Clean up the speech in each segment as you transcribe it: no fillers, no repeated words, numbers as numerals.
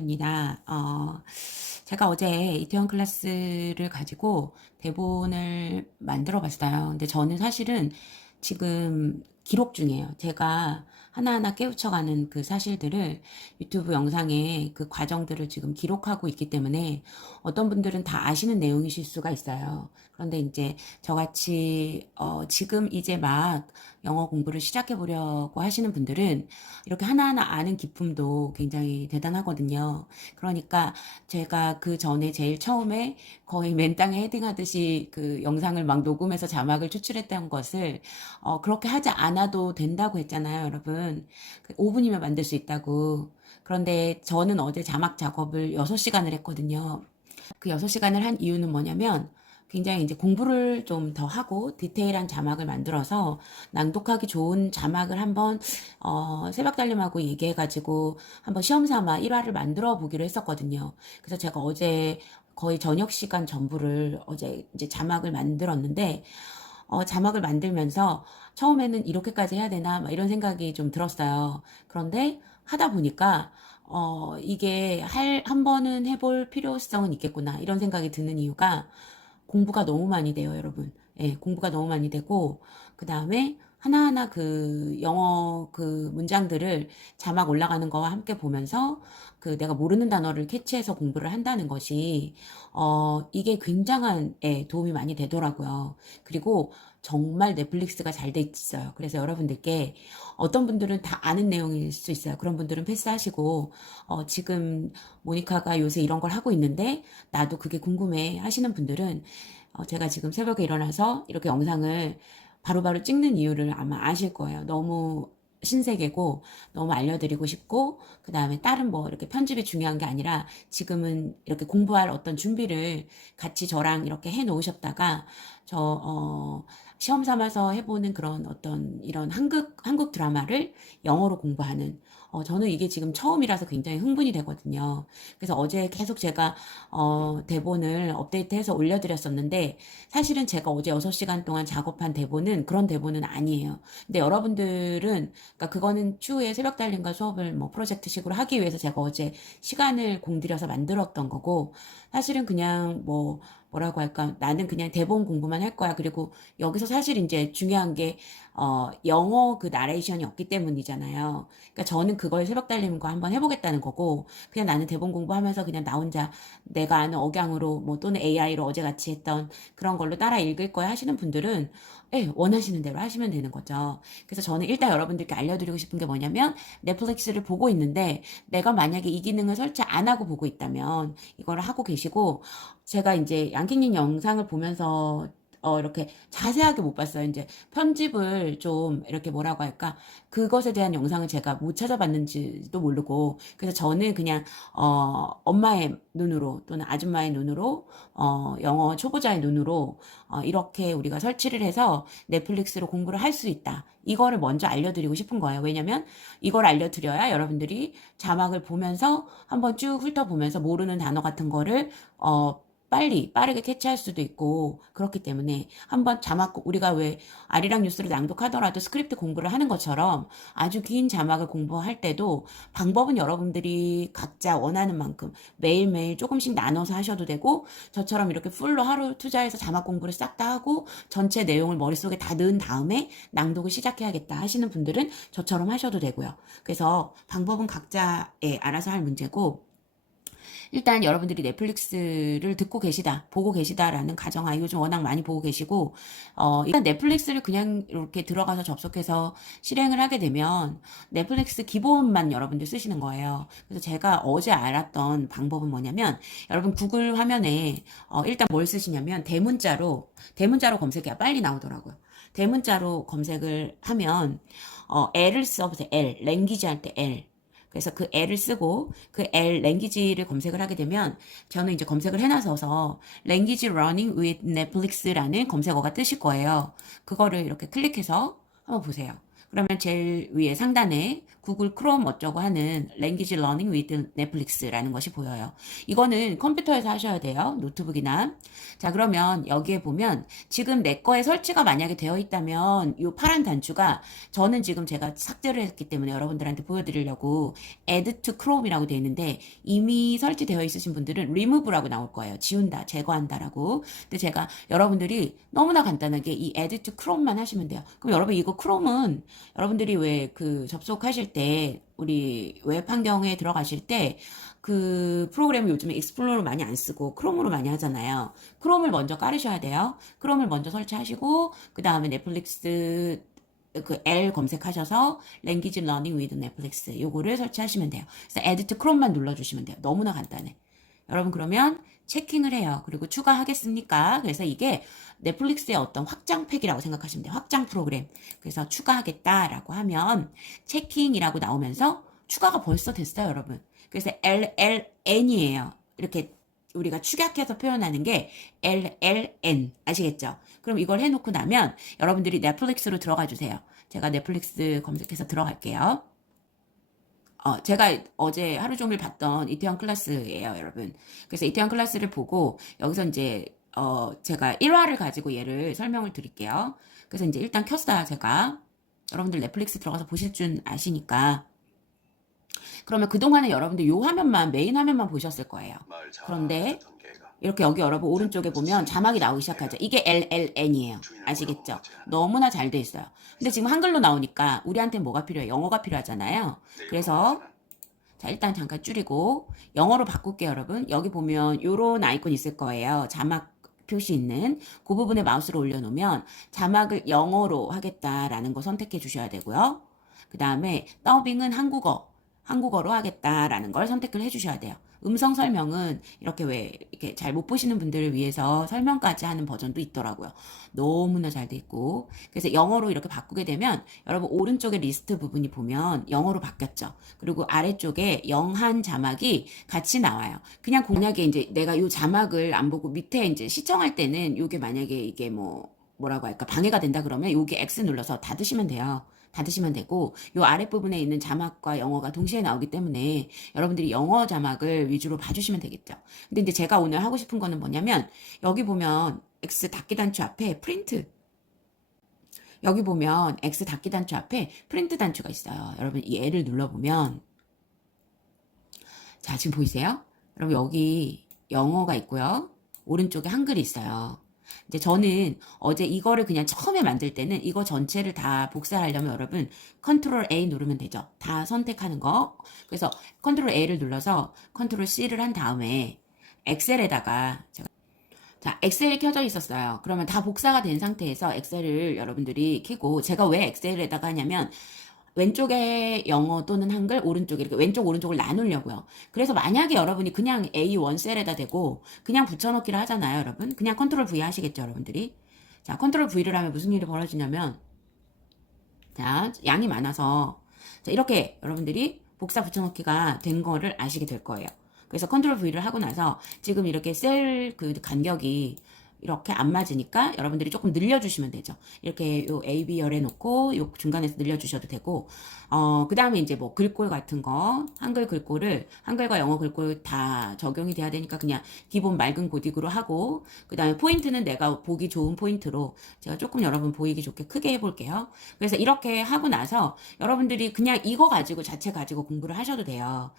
시간입니다. 제가 어제 이태원 클래스를 가지고 대본을 만들어 봤어요. 근데 저는 사실은 지금 기록 중이에요. 제가 하나하나 깨우쳐가는 그 사실들을 유튜브 영상에 그 과정들을 지금 기록하고 있기 때문에 어떤 분들은 다 아시는 내용이실 수가 있어요. 그런데 이제 저같이 지금 이제 막 영어 공부를 시작해 보려고 하시는 분들은 이렇게 하나하나 아는 기쁨도 굉장히 대단하거든요. 그러니까 제가 그 전에 제일 처음에 거의 맨땅에 헤딩하듯이 그 영상을 막 녹음해서 자막을 추출했던 것을 그렇게 하지 않아도 된다고 했잖아요, 여러분. 5분이면 만들 수 있다고. 그런데 저는 어제 자막 작업을 6시간을 했거든요. 그 6시간을 한 이유는 뭐냐면 굉장히 이제 공부를 좀 더 하고 디테일한 자막을 만들어서 낭독하기 좋은 자막을 한번 새벽 달님하고 얘기해가지고 한번 시험 삼아 1화를 만들어 보기로 했었거든요. 그래서 제가 어제 거의 저녁 시간 전부를 어제 이제 자막을 만들었는데 자막을 만들면서 처음에는 이렇게까지 해야 되나 막 이런 생각이 좀 들었어요. 그런데 하다 보니까 이게 한 번은 해볼 필요성은 있겠구나 이런 생각이 드는 이유가 공부가 너무 많이 돼요, 여러분. 예, 공부가 너무 많이 되고 그 다음에 하나하나 그 영어 그 문장들을 자막 올라가는 거와 함께 보면서 그 내가 모르는 단어를 캐치해서 공부를 한다는 것이 이게 굉장한 도움이 많이 되더라고요. 그리고 정말 넷플릭스가 잘 돼 있어요. 그래서 여러분들께 어떤 분들은 다 아는 내용일 수 있어요. 그런 분들은 패스하시고 지금 모니카가 요새 이런 걸 하고 있는데 나도 그게 궁금해 하시는 분들은 제가 지금 새벽에 일어나서 이렇게 영상을 바로바로 찍는 이유를 아마 아실 거예요. 너무 신세계고 너무 알려드리고 싶고 그 다음에 다른 뭐 이렇게 편집이 중요한 게 아니라 지금은 이렇게 공부할 어떤 준비를 같이 저랑 이렇게 해 놓으셨다가 시험 삼아서 해보는 그런 어떤 이런 한국 드라마를 영어로 공부하는 저는 이게 지금 처음이라서 굉장히 흥분이 되거든요. 그래서 어제 계속 제가 대본을 업데이트해서 올려드렸었는데 사실은 제가 어제 6시간 동안 작업한 대본은 그런 대본은 아니에요. 근데 여러분들은 그러니까 그거는 추후에 새벽 달림과 수업을 뭐 프로젝트식으로 하기 위해서 제가 어제 시간을 공들여서 만들었던 거고 사실은 그냥 뭐라고 할까 나는 그냥 대본 공부만 할 거야. 그리고 여기서 사실 이제 중요한 게 영어 그 나레이션이 없기 때문이잖아요. 그러니까 저는 그걸 새벽 달림과 한번 해보겠다는 거고 그냥 나는 대본 공부하면서 그냥 나 혼자 내가 아는 억양으로 뭐 또는 AI로 어제 같이 했던 그런 걸로 따라 읽을 거야 하시는 분들은 원하시는 대로 하시면 되는 거죠. 그래서 저는 일단 여러분들께 알려드리고 싶은 게 뭐냐면 넷플릭스를 보고 있는데 내가 만약에 이 기능을 설치 안 하고 보고 있다면 이거를 하고 계시고 제가 이제 양키님 영상을 보면서 이렇게 자세하게 못 봤어요. 이제 편집을 좀 이렇게 뭐라고 할까? 그것에 대한 영상을 제가 못 찾아봤는지도 모르고 그래서 저는 그냥 엄마의 눈으로 또는 아줌마의 눈으로 영어 초보자의 눈으로 이렇게 우리가 설치를 해서 넷플릭스로 공부를 할 수 있다. 이거를 먼저 알려드리고 싶은 거예요. 왜냐면 이걸 알려드려야 여러분들이 자막을 보면서 한번 쭉 훑어보면서 모르는 단어 같은 거를 빠르게 캐치할 수도 있고 그렇기 때문에 한번 자막 우리가 왜 아리랑 뉴스를 낭독하더라도 스크립트 공부를 하는 것처럼 아주 긴 자막을 공부할 때도 방법은 여러분들이 각자 원하는 만큼 매일매일 조금씩 나눠서 하셔도 되고 저처럼 이렇게 풀로 하루 투자해서 자막 공부를 싹 다 하고 전체 내용을 머릿속에 다 넣은 다음에 낭독을 시작해야겠다 하시는 분들은 저처럼 하셔도 되고요. 그래서 방법은 각자의 알아서 할 문제고 일단 여러분들이 넷플릭스를 듣고 계시다, 보고 계시다라는 가정하에 요즘 워낙 많이 보고 계시고, 일단 넷플릭스를 그냥 이렇게 들어가서 접속해서 실행을 하게 되면 넷플릭스 기본만 여러분들 쓰시는 거예요. 그래서 제가 어제 알았던 방법은 뭐냐면, 여러분 구글 화면에, 일단 뭘 쓰시냐면, 대문자로 검색해야 빨리 나오더라고요. 대문자로 검색을 하면, L을 써보세요. L. 랭귀지 할 때 L. 그래서 그 L을 쓰고 그 L 랭귀지를 검색을 하게 되면 저는 이제 검색을 해놔서 Language Learning with Netflix라는 검색어가 뜨실 거예요. 그거를 이렇게 클릭해서 한번 보세요. 그러면 제일 위에 상단에 구글 크롬 어쩌고 하는 Language Learning with Netflix라는 것이 보여요. 이거는 컴퓨터에서 하셔야 돼요. 노트북이나. 자, 그러면 여기에 보면 지금 내 거에 설치가 만약에 되어 있다면 이 파란 단추가 저는 지금 제가 삭제를 했기 때문에 여러분들한테 보여드리려고 Add to Chrome이라고 되어 있는데 이미 설치되어 있으신 분들은 Remove라고 나올 거예요. 지운다, 제거한다라고. 근데 제가 여러분들이 너무나 간단하게 이 Add to Chrome만 하시면 돼요. 그럼 여러분 이거 크롬은 여러분들이 왜 그 접속하실 때 우리 웹 환경에 들어가실 때 그 프로그램을 요즘에 익스플로러 많이 안 쓰고 크롬으로 많이 하잖아요. 크롬을 먼저 깔으셔야 돼요. 크롬을 먼저 설치하시고 그 다음에 넷플릭스 그 L 검색하셔서 Language Learning with Netflix 요거를 설치하시면 돼요. 그래서 Add to Chrome만 눌러주시면 돼요. 너무나 간단해. 여러분 그러면 체킹을 해요. 그리고 추가하겠습니까? 그래서 이게 넷플릭스의 어떤 확장팩이라고 생각하시면 돼요. 확장 프로그램. 그래서 추가하겠다라고 하면 체킹이라고 나오면서 추가가 벌써 됐어요, 여러분. 그래서 LLN이에요. 이렇게 우리가 축약해서 표현하는 게 LLN 아시겠죠? 그럼 이걸 해놓고 나면 여러분들이 넷플릭스로 들어가 주세요. 제가 넷플릭스 검색해서 들어갈게요. 제가 어제 하루 종일 봤던 이태원 클래스예요, 여러분. 그래서 이태원 클래스를 보고 여기서 이제 제가 1화를 가지고 얘를 설명을 드릴게요. 그래서 이제 일단 켰어요, 제가. 여러분들 넷플릭스 들어가서 보실 줄 아시니까. 그러면 그동안에 여러분들 요 화면만, 메인 화면만 보셨을 거예요. 그런데 이렇게 여기 여러분 오른쪽에 보면 자막이 나오기 시작하죠. 이게 LLN이에요. 아시겠죠? 너무나 잘 돼 있어요. 근데 지금 한글로 나오니까 우리한테 뭐가 필요해요? 영어가 필요하잖아요. 그래서 자, 일단 잠깐 줄이고 영어로 바꿀게요, 여러분. 여기 보면 요런 아이콘 있을 거예요. 자막 표시 있는 그 부분에 마우스를 올려놓으면 자막을 영어로 하겠다라는 거 선택해 주셔야 되고요. 그 다음에 더빙은 한국어로 하겠다라는 걸 선택을 해주셔야 돼요. 음성 설명은 이렇게 왜 이렇게 잘 못 보시는 분들을 위해서 설명까지 하는 버전도 있더라고요. 너무나 잘 돼 있고 그래서 영어로 이렇게 바꾸게 되면 여러분 오른쪽에 리스트 부분이 보면 영어로 바뀌었죠. 그리고 아래쪽에 영한 자막이 같이 나와요. 그냥 만약에 이제 내가 이 자막을 안 보고 밑에 이제 시청할 때는 이게 만약에 이게 뭐라고 할까 방해가 된다 그러면 여기 X 눌러서 닫으시면 돼요. 닫으시면 되고 요 아랫부분에 있는 자막과 영어가 동시에 나오기 때문에 여러분들이 영어 자막을 위주로 봐주시면 되겠죠. 근데 이제 제가 오늘 하고 싶은 거는 뭐냐면 여기 보면 X 닫기 단추 앞에 프린트 여기 보면 X 닫기 단추 앞에 프린트 단추가 있어요. 여러분 이 L을 눌러보면 자 지금 보이세요? 여러분 여기 영어가 있고요. 오른쪽에 한글이 있어요. 이제 저는 어제 이거를 그냥 처음에 만들 때는 이거 전체를 다 복사하려면 여러분 컨트롤 A 누르면 되죠. 다 선택하는 거. 그래서 컨트롤 A를 눌러서 컨트롤 C를 한 다음에 엑셀에다가 자, 엑셀이 켜져 있었어요. 그러면 다 복사가 된 상태에서 엑셀을 여러분들이 켜고 제가 왜 엑셀에다가 하냐면 왼쪽에 영어 또는 한글, 오른쪽에 이렇게 왼쪽 오른쪽을 나누려고요. 그래서 만약에 여러분이 그냥 A1 셀에다 대고 그냥 붙여넣기를 하잖아요, 여러분. 그냥 컨트롤 V 하시겠죠, 여러분들이. 자, 컨트롤 V를 하면 무슨 일이 벌어지냐면 자, 양이 많아서 자, 이렇게 여러분들이 복사 붙여넣기가 된 거를 아시게 될 거예요. 그래서 컨트롤 V를 하고 나서 지금 이렇게 셀 그 간격이 이렇게 안 맞으니까 여러분들이 조금 늘려주시면 되죠. 이렇게 요 A, B 열해 놓고 요 중간에서 늘려주셔도 되고 그 다음에 이제 뭐 글꼴 같은 거 한글 글꼴을 한글과 영어 글꼴 다 적용이 돼야 되니까 그냥 기본 맑은 고딕으로 하고 그 다음에 포인트는 내가 보기 좋은 포인트로 제가 조금 여러분 보이기 좋게 크게 해볼게요. 그래서 이렇게 하고 나서 여러분들이 그냥 이거 가지고 자체 가지고 공부를 하셔도 돼요.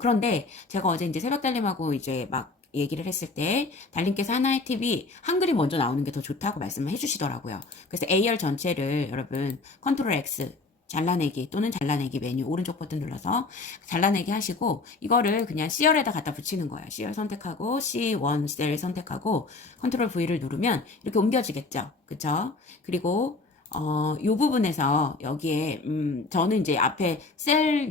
그런데 제가 어제 이제 새벽 달님하고 이제 막 얘기를 했을 때 달님께서 하나의 팁이 한글이 먼저 나오는 게 더 좋다고 말씀을 해주시더라고요. 그래서 AR 전체를 여러분 컨트롤 X 잘라내기 또는 잘라내기 메뉴 오른쪽 버튼 눌러서 잘라내기 하시고 이거를 그냥 C열에다 갖다 붙이는 거예요. C열 선택하고 C1 셀 선택하고 컨트롤 V를 누르면 이렇게 옮겨지겠죠. 그쵸? 그리고 요 부분에서 여기에 저는 이제 앞에 셀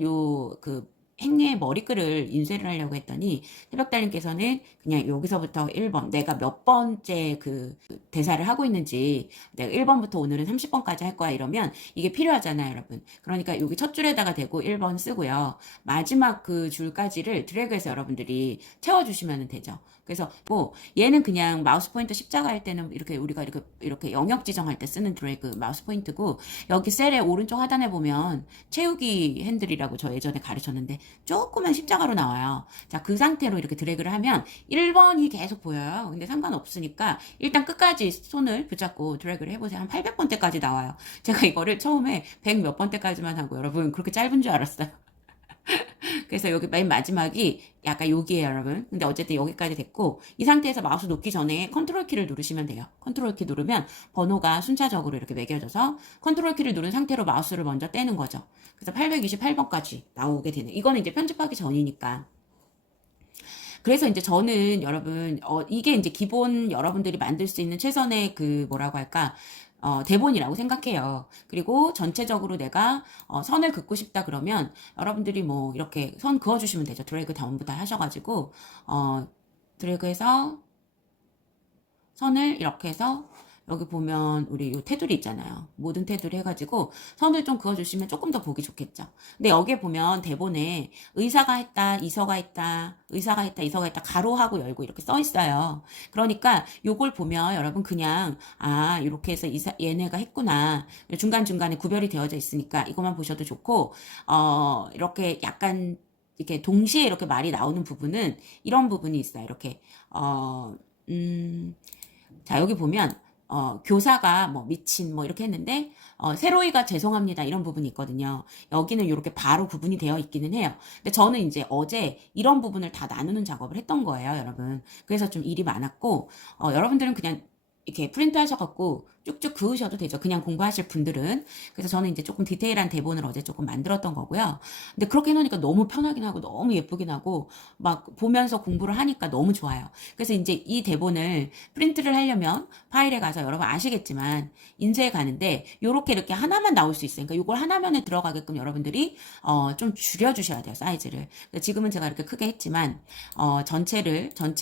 행리에 머리글을 인쇄를 하려고 했더니 새벽달님께서는 그냥 여기서부터 1번 내가 몇 번째 그 대사를 하고 있는지 내가 1번부터 오늘은 30번까지 할 거야 이러면 이게 필요하잖아요 여러분. 그러니까 여기 첫 줄에다가 대고 1번 쓰고요. 마지막 그 줄까지를 드래그해서 여러분들이 채워주시면 되죠. 그래서 뭐 얘는 그냥 마우스 포인터 십자가 할 때는 이렇게 우리가 이렇게 영역 지정할 때 쓰는 드래그 마우스 포인트고 여기 셀의 오른쪽 하단에 보면 채우기 핸들이라고 저 예전에 가르쳤는데 조그만 십자가로 나와요. 자, 그 상태로 이렇게 드래그를 하면 1번이 계속 보여요. 근데 상관없으니까 일단 끝까지 손을 붙잡고 드래그를 해보세요. 한 800번대까지 나와요. 제가 이거를 처음에 100 몇 번대까지만 하고 여러분 그렇게 짧은 줄 알았어요. 그래서 여기 맨 마지막이 약간 여기에요 여러분. 근데 어쨌든 여기까지 됐고 이 상태에서 마우스 놓기 전에 컨트롤 키를 누르시면 돼요. 컨트롤 키 누르면 번호가 순차적으로 이렇게 매겨져서 컨트롤 키를 누른 상태로 마우스를 먼저 떼는 거죠. 그래서 828번까지 나오게 되는. 이거는 이제 편집하기 전이니까. 그래서 이제 저는 여러분 이게 이제 기본 여러분들이 만들 수 있는 최선의 그 뭐라고 할까 대본이라고 생각해요. 그리고 전체적으로 내가 선을 긋고 싶다 그러면 여러분들이 뭐 이렇게 선 그어주시면 되죠. 드래그 전부 다 하셔가지고 드래그해서 선을 이렇게 해서 여기 보면 우리 요 테두리 있잖아요. 모든 테두리 해가지고 선을 좀 그어주시면 조금 더 보기 좋겠죠. 근데 여기에 보면 대본에 의사가 했다, 이서가 했다, 의사가 했다, 이서가 했다, 가로하고 열고 이렇게 써 있어요. 그러니까 요걸 보면 여러분 그냥 이렇게 해서 얘네가 했구나. 중간중간에 구별이 되어져 있으니까 이것만 보셔도 좋고 이렇게 약간 이렇게 동시에 이렇게 말이 나오는 부분은 이런 부분이 있어요. 이렇게 자 여기 보면 교사가 뭐 미친 뭐 이렇게 했는데 세로이가 죄송합니다 이런 부분이 있거든요. 여기는 이렇게 바로 구분이 되어 있기는 해요. 근데 저는 이제 어제 이런 부분을 다 나누는 작업을 했던 거예요, 여러분. 그래서 좀 일이 많았고 여러분들은 그냥 이렇게 프린트 하셔갖고 쭉쭉 그으셔도 되죠. 그냥 공부하실 분들은. 그래서 저는 이제 조금 디테일한 대본을 어제 조금 만들었던 거고요. 근데 그렇게 해놓으니까 너무 편하긴 하고 너무 예쁘긴 하고 막 보면서 공부를 하니까 너무 좋아요. 그래서 이제 이 대본을 프린트를 하려면 파일에 가서 여러분 아시겠지만 인쇄에 가는데 요렇게 이렇게 하나만 나올 수 있어요. 그러니까 요걸 하나면에 들어가게끔 여러분들이 좀 줄여주셔야 돼요. 사이즈를. 지금은 제가 이렇게 크게 했지만 전체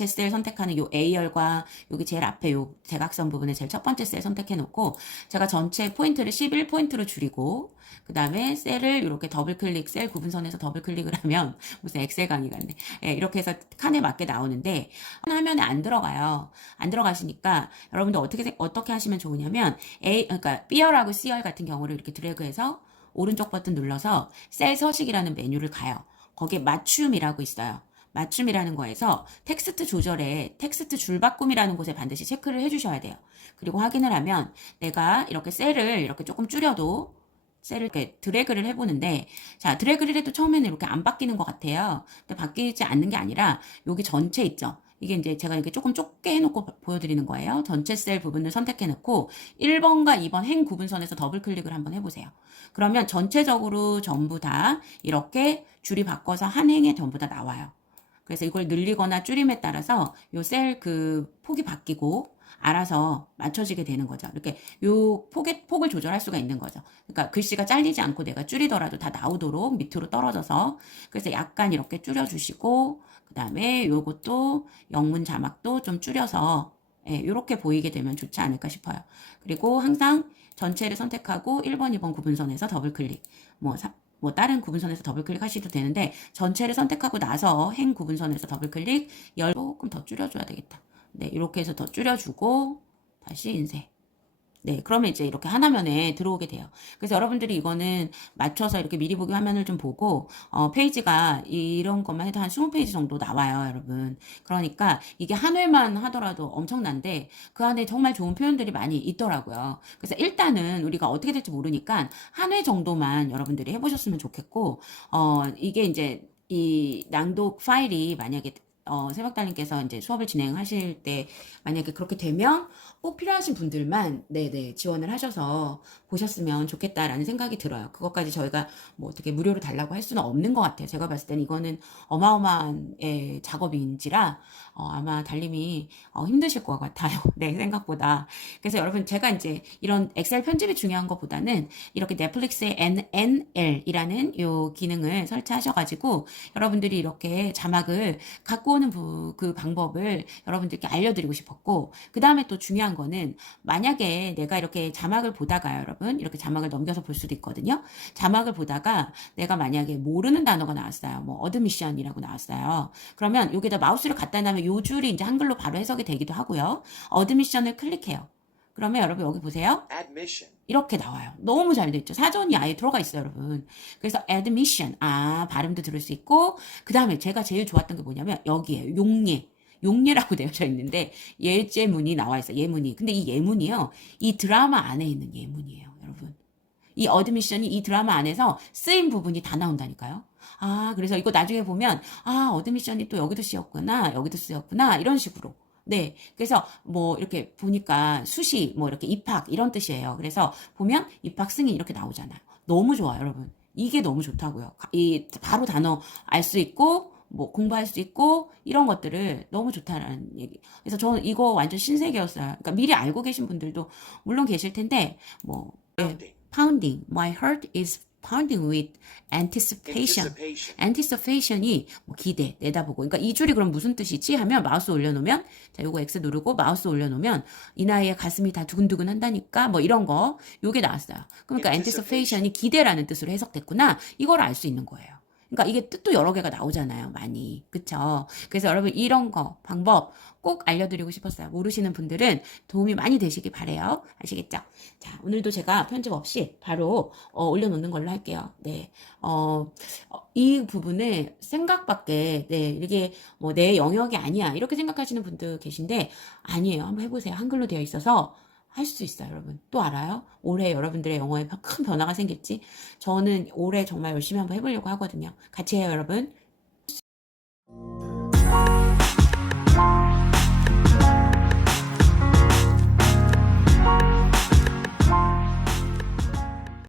셀 선택하는 요 A열과 여기 제일 앞에 요 대각선 부분에 제일 첫 번째 셀 선택해 놓고 제가 전체 포인트를 11포인트로 줄이고 그 다음에 셀을 이렇게 더블 클릭 셀 구분선에서 더블 클릭을 하면 무슨 엑셀 강의 같네. 예, 이렇게 해서 칸에 맞게 나오는데 화면에 안 들어가요. 안 들어가시니까 여러분들 어떻게 하시면 좋으냐면 그러니까 B열하고 C열 같은 경우를 이렇게 드래그해서 오른쪽 버튼 눌러서 셀 서식이라는 메뉴를 가요. 거기에 맞춤이라고 있어요. 맞춤이라는 거에서 텍스트 조절에 텍스트 줄바꿈이라는 곳에 반드시 체크를 해주셔야 돼요. 그리고 확인을 하면 내가 이렇게 셀을 이렇게 조금 줄여도 셀을 이렇게 드래그를 해보는데 자 드래그를 해도 처음에는 이렇게 안 바뀌는 것 같아요. 근데 바뀌지 않는 게 아니라 여기 전체 있죠. 이게 이제 제가 이렇게 조금 좁게 해놓고 보여드리는 거예요. 전체 셀 부분을 선택해놓고 1번과 2번 행 구분선에서 더블 클릭을 한번 해보세요. 그러면 전체적으로 전부 다 이렇게 줄이 바꿔서 한 행에 전부 다 나와요. 그래서 이걸 늘리거나 줄임에 따라서 요 셀 그 폭이 바뀌고 알아서 맞춰지게 되는 거죠. 이렇게 요 폭을 조절할 수가 있는 거죠. 그러니까 글씨가 잘리지 않고 내가 줄이더라도 다 나오도록 밑으로 떨어져서 그래서 약간 이렇게 줄여주시고 그 다음에 요것도 영문 자막도 좀 줄여서 이렇게 보이게 되면 좋지 않을까 싶어요. 그리고 항상 전체를 선택하고 1번, 2번 구분선에서 더블 클릭 뭐 다른 구분선에서 더블 클릭하셔도 되는데 전체를 선택하고 나서 행 구분선에서 더블 클릭 조금 더 줄여줘야 되겠다. 네, 이렇게 해서 더 줄여주고 다시 인쇄. 네, 그러면 이제 이렇게 하나면에 들어오게 돼요. 그래서 여러분들이 이거는 맞춰서 이렇게 미리 보기 화면을 좀 보고, 페이지가 이런 것만 해도 한 20페이지 정도 나와요, 여러분. 그러니까 이게 한 회만 하더라도 엄청난데, 그 안에 정말 좋은 표현들이 많이 있더라고요. 그래서 일단은 우리가 어떻게 될지 모르니까 한 회 정도만 여러분들이 해보셨으면 좋겠고, 이게 이제 이 낭독 파일이 만약에 새벽달님께서 이제 수업을 진행하실 때 만약에 그렇게 되면 꼭 필요하신 분들만 네네 지원을 하셔서 보셨으면 좋겠다라는 생각이 들어요. 그것까지 저희가 뭐 어떻게 무료로 달라고 할 수는 없는 것 같아요. 제가 봤을 때는 이거는 어마어마한 작업인지라 아마 달님이 힘드실 것 같아요. 네, 생각보다. 그래서 여러분 제가 이제 이런 엑셀 편집이 중요한 것보다는 이렇게 넷플릭스의 NNL이라는 요 기능을 설치하셔가지고 여러분들이 이렇게 자막을 갖고 오는 그 방법을 여러분들께 알려드리고 싶었고, 그 다음에 또 중요한 거는 만약에 내가 이렇게 자막을 보다가요, 여러분 이렇게 자막을 넘겨서 볼 수도 있거든요. 자막을 보다가 내가 만약에 모르는 단어가 나왔어요. 뭐 어드미션이라고 나왔어요. 그러면 여기다 마우스를 갖다 놓으면 요 줄이 이제 한글로 바로 해석이 되기도 하고요. 어드미션을 클릭해요. 그러면 여러분 여기 보세요. admission, 이렇게 나와요. 너무 잘 돼 있죠. 사전이 아예 들어가 있어요, 여러분. 그래서 admission, 발음도 들을 수 있고, 그 다음에 제가 제일 좋았던 게 뭐냐면 여기에요. 용례. 용례라고 되어져 있는데 예제문이 나와 있어요. 예문이. 근데 이 예문이요, 이 드라마 안에 있는 예문이에요, 여러분. 이 어드미션이 이 드라마 안에서 쓰인 부분이 다 나온다니까요. 그래서 이거 나중에 보면, 어드미션이 또 여기도 쓰였구나, 여기도 쓰였구나, 이런 식으로. 네. 그래서 뭐 이렇게 보니까 수시, 뭐 이렇게 입학, 이런 뜻이에요. 그래서 보면 입학 승인 이렇게 나오잖아요. 너무 좋아요, 여러분. 이게 너무 좋다고요. 이 바로 단어 알 수 있고, 뭐 공부할 수 있고, 이런 것들을 너무 좋다라는 얘기. 그래서 저는 이거 완전 신세계였어요. 그러니까 미리 알고 계신 분들도 물론 계실 텐데, 뭐, 네. founding, pounding. My heart is pounding with anticipation. anticipation, anticipation이 뭐 기대, 내다보고. 그러니까 이 줄이 그럼 무슨 뜻이지? 하면 마우스 올려놓으면, 자, 요거 X 누르고 마우스 올려놓으면 이 나이에 가슴이 다 두근두근 한다니까 뭐 이런 거 요게 나왔어요. 그러니까 anticipation이 기대라는 뜻으로 해석됐구나. 이걸 알 수 있는 거예요. 그러니까 이게 뜻도 여러 개가 나오잖아요. 많이. 그쵸? 그래서 여러분 이런 거 방법 꼭 알려드리고 싶었어요. 모르시는 분들은 도움이 많이 되시기 바래요. 아시겠죠? 자, 오늘도 제가 편집 없이 바로 올려놓는 걸로 할게요. 네. 이 부분을 생각밖에, 네, 이게 뭐 내 영역이 아니야, 이렇게 생각하시는 분들 계신데, 아니에요. 한번 해보세요. 한글로 되어 있어서 할 수 있어요, 여러분. 또 알아요? 올해 여러분들의 영어에 큰 변화가 생길지? 저는 올해 정말 열심히 한번 해보려고 하거든요. 같이 해요, 여러분.